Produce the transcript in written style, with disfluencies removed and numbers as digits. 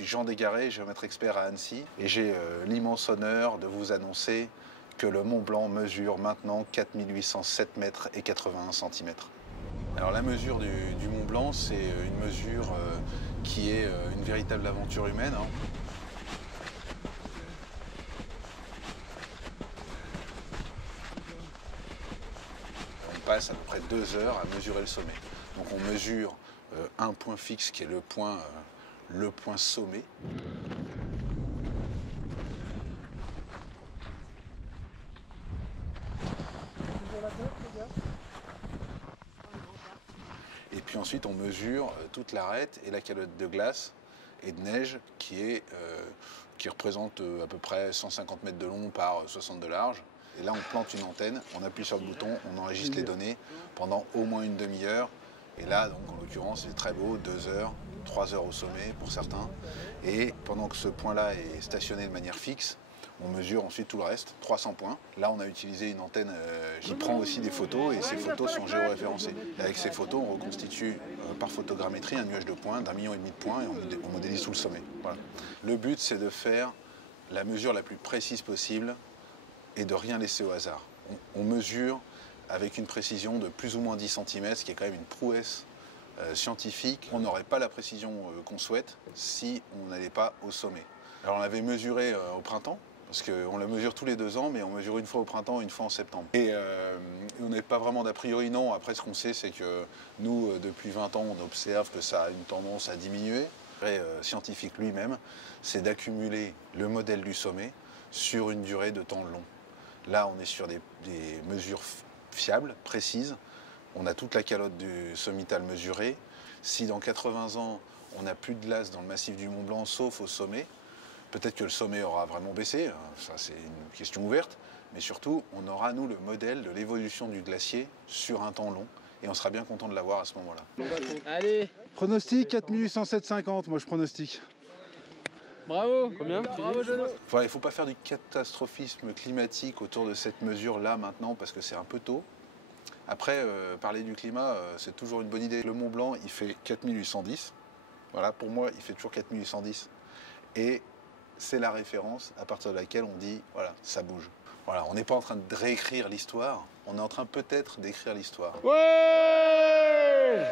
suis Jean Desgarrets, géomètre expert à Annecy, et j'ai l'immense honneur de vous annoncer que le Mont Blanc mesure maintenant 4807 mètres et 81 centimètres. Alors la mesure du Mont Blanc, c'est une mesure qui est une véritable aventure humaine. On passe à peu près 2 heures à mesurer le sommet. Donc on mesure un point fixe qui est le point sommet. Et puis ensuite on mesure toute l'arête et la calotte de glace et de neige qui représente à peu près 150 mètres de long par 60 de large. Et là on plante une antenne, on appuie sur le bouton, on enregistre les données pendant au moins une demi-heure. Et là donc en l'occurrence c'est très beau, 2 heures, 3 heures au sommet pour certains. Et pendant que ce point-là est stationné de manière fixe, on mesure ensuite tout le reste, 300 points. Là, on a utilisé une antenne, j'y prends aussi des photos et ces photos sont géoréférencées. Et avec ces photos, on reconstitue par photogrammétrie un nuage de points d'1,5 million de points et on modélise tout le sommet. Voilà. Le but, c'est de faire la mesure la plus précise possible et de rien laisser au hasard. On mesure avec une précision de plus ou moins 10 cm, ce qui est quand même une prouesse scientifique. On n'aurait pas la précision qu'on souhaite si on n'allait pas au sommet. Alors on l'avait mesuré au printemps, parce qu'on la mesure tous les 2 ans, mais on mesure une fois au printemps et une fois en septembre. Et on n'est pas vraiment d'a priori, non. Après, ce qu'on sait, c'est que nous, depuis 20 ans, on observe que ça a une tendance à diminuer. Le scientifique lui-même, c'est d'accumuler le modèle du sommet sur une durée de temps long. Là, on est sur des mesures fiables, précises. On a toute la calotte du sommital mesurée. Si dans 80 ans, on n'a plus de glace dans le massif du Mont Blanc, sauf au sommet, peut-être que le sommet aura vraiment baissé, ça c'est une question ouverte, mais surtout, on aura, nous, le modèle de l'évolution du glacier sur un temps long, et on sera bien content de l'avoir à ce moment-là. Allez. Pronostic 4807,50, moi je pronostique. Bravo. Combien? Bravo, Jono. Voilà, il ne faut pas faire du catastrophisme climatique autour de cette mesure-là maintenant, parce que c'est un peu tôt. Après, parler du climat, c'est toujours une bonne idée. Le Mont Blanc, il fait 4810. Voilà, pour moi, il fait toujours 4810. Et c'est la référence à partir de laquelle on dit, voilà, ça bouge. Voilà, on n'est pas en train de réécrire l'histoire, on est en train peut-être d'écrire l'histoire. Ouais.